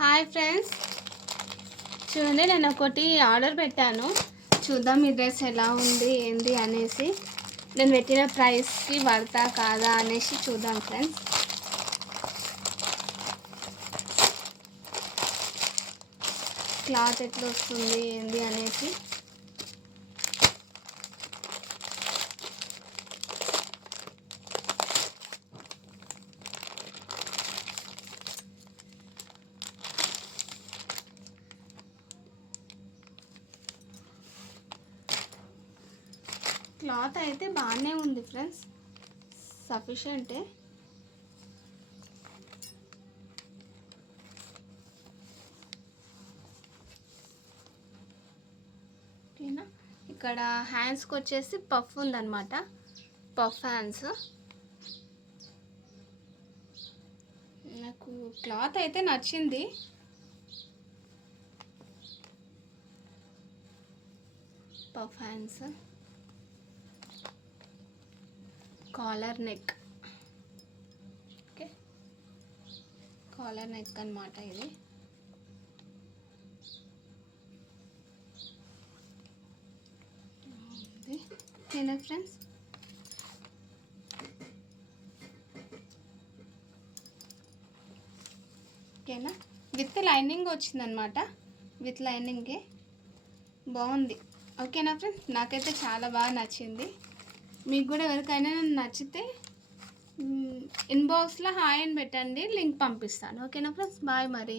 Hi friends, చూడండి నేను ఒకటి ఆర్డర్ పెట్టాను. చూద్దాం ఈ డ్రెస్ ఎలా ఉంది ఏంది అనేసి, నేను పెట్టిన ప్రైస్కి వర్తా కాదా అనేసి చూద్దాం ఫ్రెండ్స్. క్లాత్ ఎట్లా వస్తుంది ఏంది అనేసి. క్లాత్ అయితే బాగానే ఉంది ఫ్రెండ్స్, సఫిషియంటే. ఓకేనా, ఇక్కడ హ్యాండ్స్కి వచ్చేసి పఫ్ ఉందన్నమాట, పఫ్ హ్యాండ్స్. నాకు క్లాత్ అయితే నచ్చింది. Puff hands, collar neck. Okay, collar neck అన్నమాట ఇది. ఓకేనా ఫ్రెండ్స్, ఓకేనా. విత్ లైనింగ్ వచ్చిందనమాట, విత్ లైనింగే బాగుంది. ఓకేనా ఫ్రెండ్స్, నాకైతే చాలా బాగా నచ్చింది. మీకు కూడా ఎవరికైనా నచ్చితే ఇన్బాక్స్లో హాయ్ అని పెట్టండి, లింక్ పంపిస్తాను. ఓకేనా ఫ్రెండ్స్, బాయ్ మరి.